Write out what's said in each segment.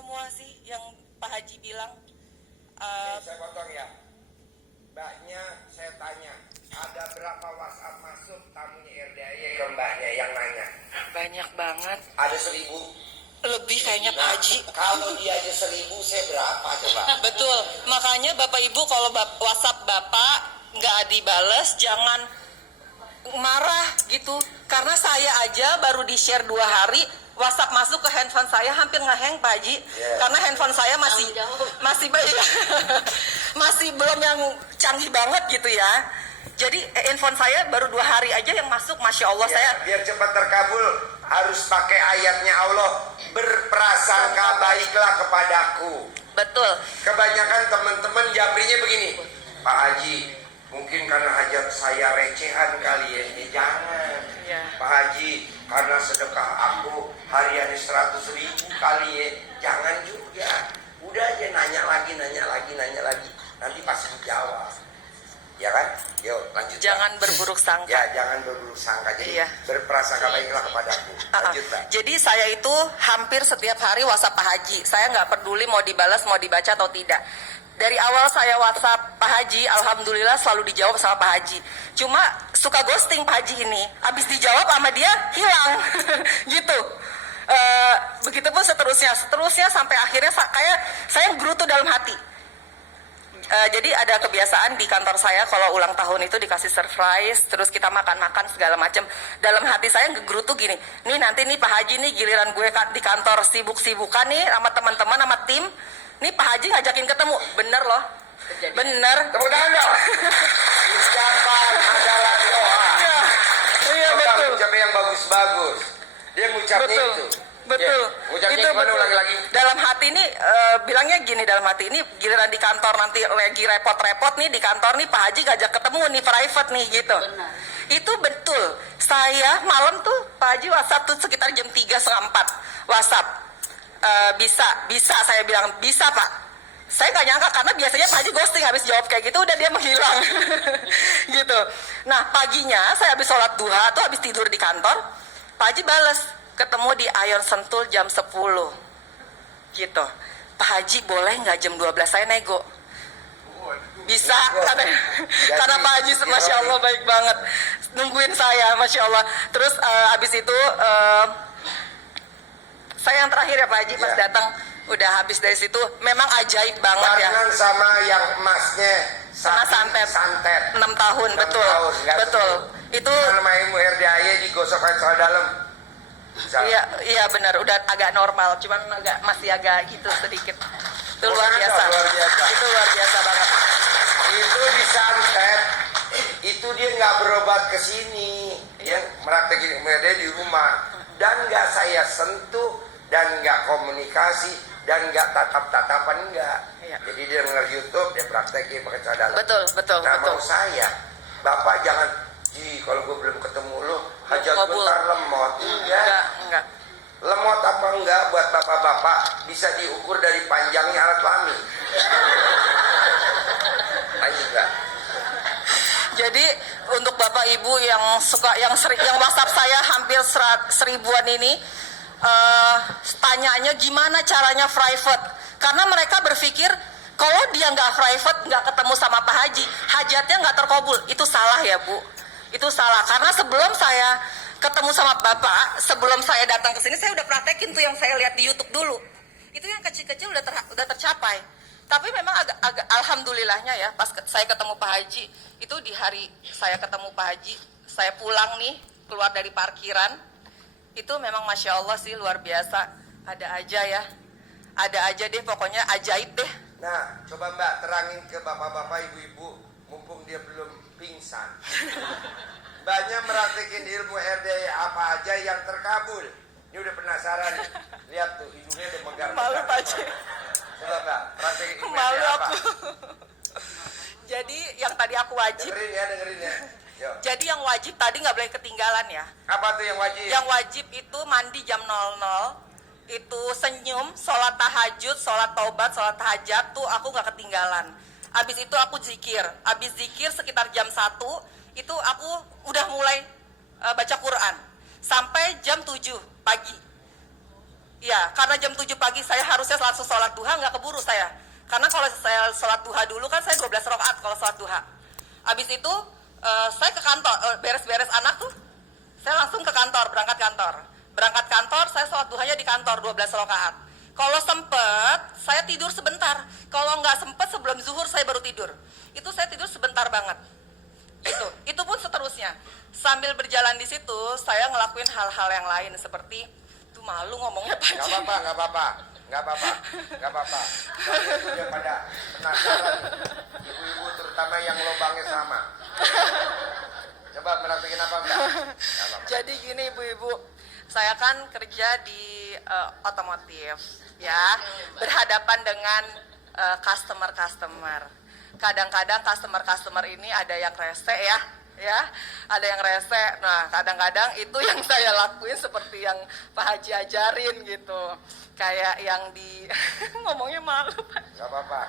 semua sih yang Pak Haji bilang. Saya potong ya. Mbaknya saya tanya, ada berapa WhatsApp masuk tamunya RDAY ke mbaknya yang nanya? Banyak banget. Ada 1000. Lebih kayaknya Pak Haji. Kalau dia aja 1000, saya berapa coba? Betul. Makanya Bapak Ibu kalau WhatsApp Bapak nggak dibales, jangan marah gitu. Karena saya aja baru di-share 2 hari, WhatsApp masuk ke handphone saya hampir ngehang Pak Haji. Karena handphone saya masih baik. Masih belum yang canggih banget gitu ya. Jadi handphone saya baru 2 hari aja yang masuk, Masya Allah. Saya biar cepat terkabul harus pakai ayatnya Allah, berprasangka baiklah kepadaku. betul. Kebanyakan teman-teman jabrinya begini, Pak Haji, mungkin karena hajat saya recehan kali ya. Jangan Ya. Pak Haji, karena sedekah aku hariannya 100.000 kali ya. Jangan juga. Udah aja nanya lagi. Nanti pasti dijawab. Ya kan? Yuk lanjut. Jangan berburuk sangka. Ya, jangan berburuk sangka. Jadi berprasangka baiklah kepadaku. Lanjut, Pak. Jadi saya itu hampir setiap hari WhatsApp Pak Haji. Saya nggak peduli mau dibalas, mau dibaca atau tidak. Dari awal saya WhatsApp Pak Haji, alhamdulillah selalu dijawab sama Pak Haji. Cuma suka ghosting Pak Haji ini. Habis dijawab sama dia hilang, gitu. Begitupun seterusnya sampai akhirnya saya gerutu dalam hati. Jadi ada kebiasaan di kantor saya kalau ulang tahun itu dikasih surprise, terus kita makan-makan segala macam. Dalam hati saya ngegerutu gini, nih nanti nih Pak Haji nih giliran gue di kantor sibuk-sibukan nih sama teman-teman sama tim, nih Pak Haji ngajakin ketemu, bener loh, bener. Tepuk tangan dong. Ucapan adalah doa. Iya betul. Ucapan yang bagus-bagus. Dia ngucapnya Betul. itu. Betul. Ucapnya Itu gimana betul. ulangi-lagi? Dalam hati ini bilangnya gini, dalam hati ini giliran di kantor nanti lagi repot-repot nih di kantor nih Pak Haji ngajak ketemu nih private nih gitu. Benar. Itu betul. Saya malam tuh Pak Haji WhatsApp tuh sekitar jam 3:30 WhatsApp. Bisa saya bilang bisa Pak. Saya gak nyangka karena biasanya Pak Haji ghosting, habis jawab kayak gitu udah dia menghilang. Gitu. Nah paginya saya habis sholat duha tuh habis tidur di kantor, Pak Haji bales, ketemu di Ayon Sentul jam 10 gitu. Pak Haji boleh nggak jam 12 saya nego? Bisa karena Pak Haji Masya Allah baik banget nungguin saya, Masya Allah. Terus abis itu saya yang terakhir ya Pak Haji pas datang, udah habis dari situ memang ajaib banget ya. Barengan sama yang emasnya Sama santet 6 tahun. 6 betul tahun, betul itu nama ilmu RDAY digosokkan soal dalam. iya benar, udah agak normal, cuman masih agak gitu sedikit. Itu luar biasa. Itu luar biasa banget. Itu disantet, itu dia nggak berobat ke sini, ya meraktekin dia di rumah, dan nggak saya sentuh, dan nggak komunikasi, dan nggak tatap-tatapan nggak. Iya. Jadi dia denger YouTube, dia praktekin pakai cara dalam. Betul. Nah mau saya, Bapak jangan, kalau gue belum ketemu lo, hajat bentar lemot. Enggak. Lemot apa enggak buat bapak-bapak bisa diukur dari panjangnya alat kelamin. Lanjut Kak. Jadi untuk Bapak Ibu yang suka yang WhatsApp saya hampir 1000-an ini, tanyanya gimana caranya private? Karena mereka berpikir kalau dia nggak private, nggak ketemu sama Pak Haji, hajatnya nggak terkabul. Itu salah ya Bu. Itu salah, karena sebelum saya ketemu sama Bapak, sebelum saya datang ke sini, saya udah praktekin tuh yang saya lihat di YouTube dulu. Itu yang kecil-kecil udah tercapai. Tapi memang agak alhamdulillahnya ya, pas saya ketemu Pak Haji, itu di hari saya ketemu Pak Haji, saya pulang nih, keluar dari parkiran, itu memang Masya Allah sih luar biasa. Ada aja deh, pokoknya ajaib deh. Nah, coba Mbak terangin ke bapak-bapak, ibu-ibu, mumpung dia belum pingsan. Mbaknya meraktekin ilmu RDAY apa aja yang terkabul. Ini udah penasaran nih. Lihat tuh, hidungnya udah megar. Malu Pak Haji. Coba Mbak, praktekin ilmu Malu RDAY apa? aku. Jadi yang tadi aku wajib. Dengerin ya. Yo. Jadi yang wajib tadi nggak boleh ketinggalan ya. Apa tuh yang wajib? Yang wajib itu mandi jam 00. Itu senyum, sholat tahajud, sholat taubat, sholat tahajat tuh aku nggak ketinggalan. Abis itu aku zikir. Abis zikir sekitar jam 1 itu aku udah mulai baca Quran sampai jam 7 pagi. Iya, karena jam 7 pagi saya harusnya langsung sholat duha, nggak keburu saya. Karena kalau saya sholat duha dulu kan saya 12 rakaat kalau sholat duha. Habis itu saya ke kantor, beres-beres anak tuh, saya langsung ke kantor, berangkat kantor. Berangkat kantor, saya sholat duhanya di kantor 12 rakaat. Kalau sempet, saya tidur sebentar. Kalau nggak sempet sebelum zuhur saya baru tidur. Itu saya tidur sebentar banget. Itu pun seterusnya. Sambil berjalan di situ, saya ngelakuin hal-hal yang lain seperti tuh malu ngomongnya Pak Haji. Nggak apa-apa. Soalnya itu dia pada penasaran, ibu-ibu terutama yang lubangnya sama. Coba merasakan apa enggak? Jadi gini ibu-ibu, saya kan kerja di otomotif, ya, berhadapan dengan customer. Kadang-kadang customer ini ada yang rese ya, ada yang rese. Nah, kadang-kadang itu yang saya lakuin seperti yang Pak Haji ajarin gitu, kayak yang di ngomongnya malu Pak. Nggak apa-apa.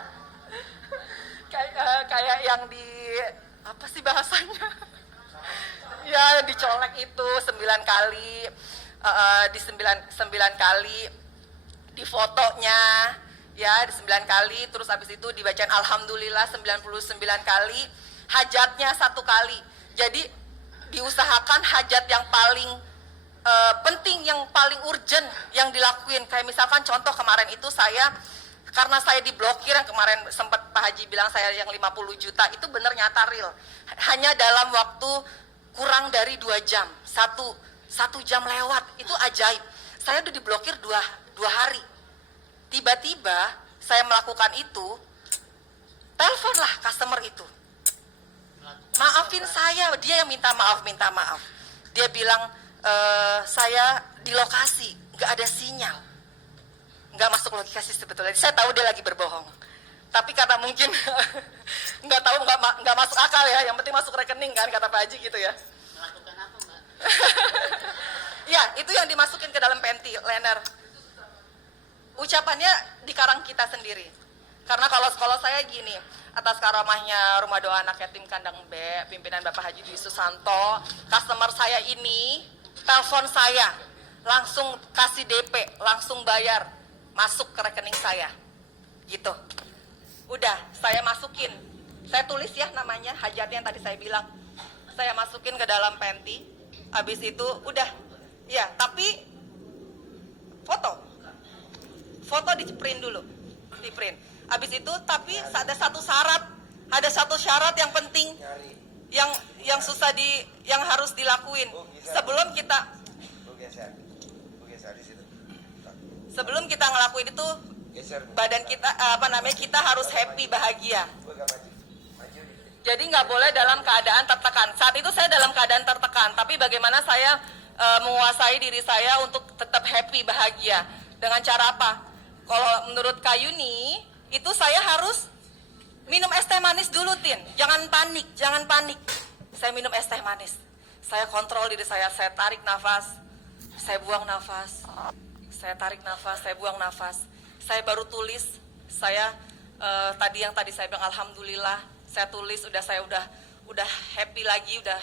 Kayak yang di apa sih bahasanya? Ya dicolek itu 9 kali, di 9 kali di fotonya, ya di 9 kali, terus habis itu dibacain alhamdulillah 99 kali, hajatnya 1 kali. Jadi diusahakan hajat yang paling penting, yang paling urgent yang dilakuin. Kayak misalkan contoh kemarin itu saya, karena saya diblokir, yang kemarin sempat Pak Haji bilang saya yang 50 juta, itu bener nyata real. Hanya dalam waktu kurang dari 2 jam, satu jam lewat, itu ajaib. Saya udah diblokir dua hari. Tiba-tiba saya melakukan itu, teleponlah customer itu. Maafin saya, dia yang minta maaf. Dia bilang, saya di lokasi, nggak ada sinyal. Nggak masuk lokasi sebetulnya. Saya tahu dia lagi berbohong. Tapi karena mungkin nggak tahu, nggak masuk akal ya. Yang penting masuk rekening kan, kata Pak Haji gitu ya. Melakukan apa Mbak? Ya, itu yang dimasukin ke dalam penti, liner. Ucapannya di karang kita sendiri. Karena kalau saya gini, atas karamahnya Rumah Doa Anak Yatim Kandang B, pimpinan Bapak Haji Dwi Susanto, customer saya ini telepon saya, langsung kasih DP, langsung bayar, masuk ke rekening saya, gitu. Udah, saya masukin, saya tulis ya namanya, hajatnya yang tadi saya bilang, saya masukin ke dalam penti, habis itu udah, ya tapi foto di print dulu, di print. Habis itu tapi ada satu syarat yang penting, yang susah yang harus dilakuin sebelum kita sebelum kita ngelakuin itu. Badan kita kita harus happy, bahagia. Jadi nggak boleh dalam keadaan tertekan. Saat itu saya dalam keadaan tertekan, tapi bagaimana saya menguasai diri saya untuk tetap happy, bahagia. Dengan cara apa? Kalau menurut Kayuni, itu saya harus minum es teh manis dulu, Tin. Jangan panik. Saya minum es teh manis. Saya kontrol diri saya tarik nafas, saya buang nafas. Saya tarik nafas, saya buang nafas. Saya baru tulis, saya tadi saya bilang alhamdulillah, saya tulis, saya udah happy lagi, udah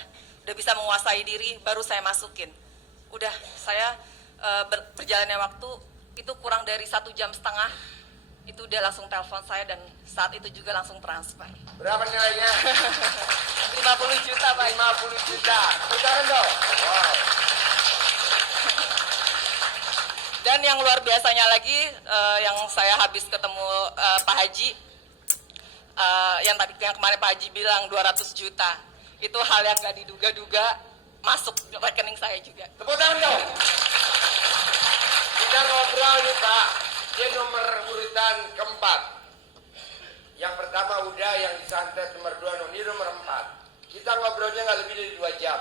bisa menguasai diri, baru saya masukin. Udah, saya berjalannya waktu itu kurang dari 1,5 jam, itu dia langsung telepon saya dan saat itu juga langsung transfer. Berapa nilainya? 50 juta Pak. 50 juta. Putaran dong. Wow. Dan yang luar biasanya lagi, yang saya habis ketemu Pak Haji, yang kemarin Pak Haji bilang 200 juta, itu hal yang gak diduga-duga masuk rekening saya juga. Tepuk tangan dong. Kita ngobrol nih Pak, dia nomor urutan keempat. Yang pertama udah, yang disantet nomor 2, ini nomor 4. Kita ngobrolnya nggak lebih dari 2 jam.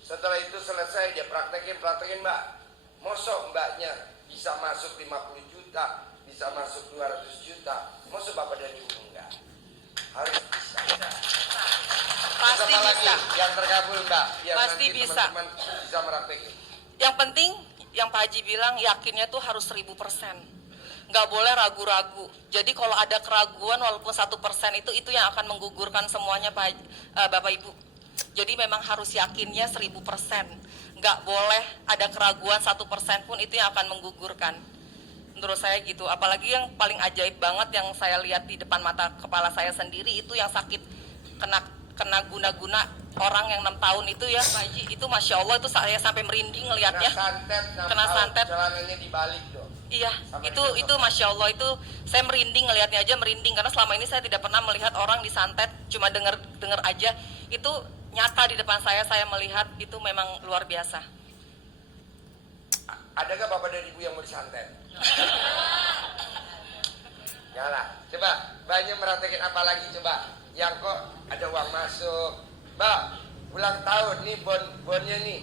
Setelah itu selesai, dia praktekin Mbak. Mosok mbaknya bisa masuk 50 juta, bisa masuk 200 juta. Mosok Bapak dan Ibu enggak? Harus bisa. Pasti Apa lagi bisa. yang terkabul Mbak? Biar Pasti nanti bisa. Teman-teman bisa meraktekin. Yang penting, yang Pak Haji bilang, yakinnya tuh harus 1000%. Nggak boleh ragu-ragu. Jadi kalau ada keraguan walaupun 1% itu yang akan menggugurkan semuanya Bapak Ibu. Jadi memang harus yakinnya 1000%. nggak boleh ada keraguan 1% pun, itu yang akan menggugurkan. Menurut saya gitu. Apalagi yang paling ajaib banget yang saya lihat di depan mata kepala saya sendiri, itu yang sakit kena guna-guna orang yang 6 tahun itu ya Pak Haji, itu Masya Allah, itu saya sampai merinding ngelihatnya. Kena santet. Celananya dibalik dong. Iya, itu Masya Allah, itu saya merinding ngelihatnya aja, merinding, karena selama ini saya tidak pernah melihat orang disantet, cuma dengar aja. Itu nyata di depan saya melihat, itu memang luar biasa. Adakah bapak dan ibu yang mau disantet? Nyala. Coba, banyak meratakin apa lagi coba? Yang kok ada uang masuk. Mbak, ulang tahun nih bonnya nih.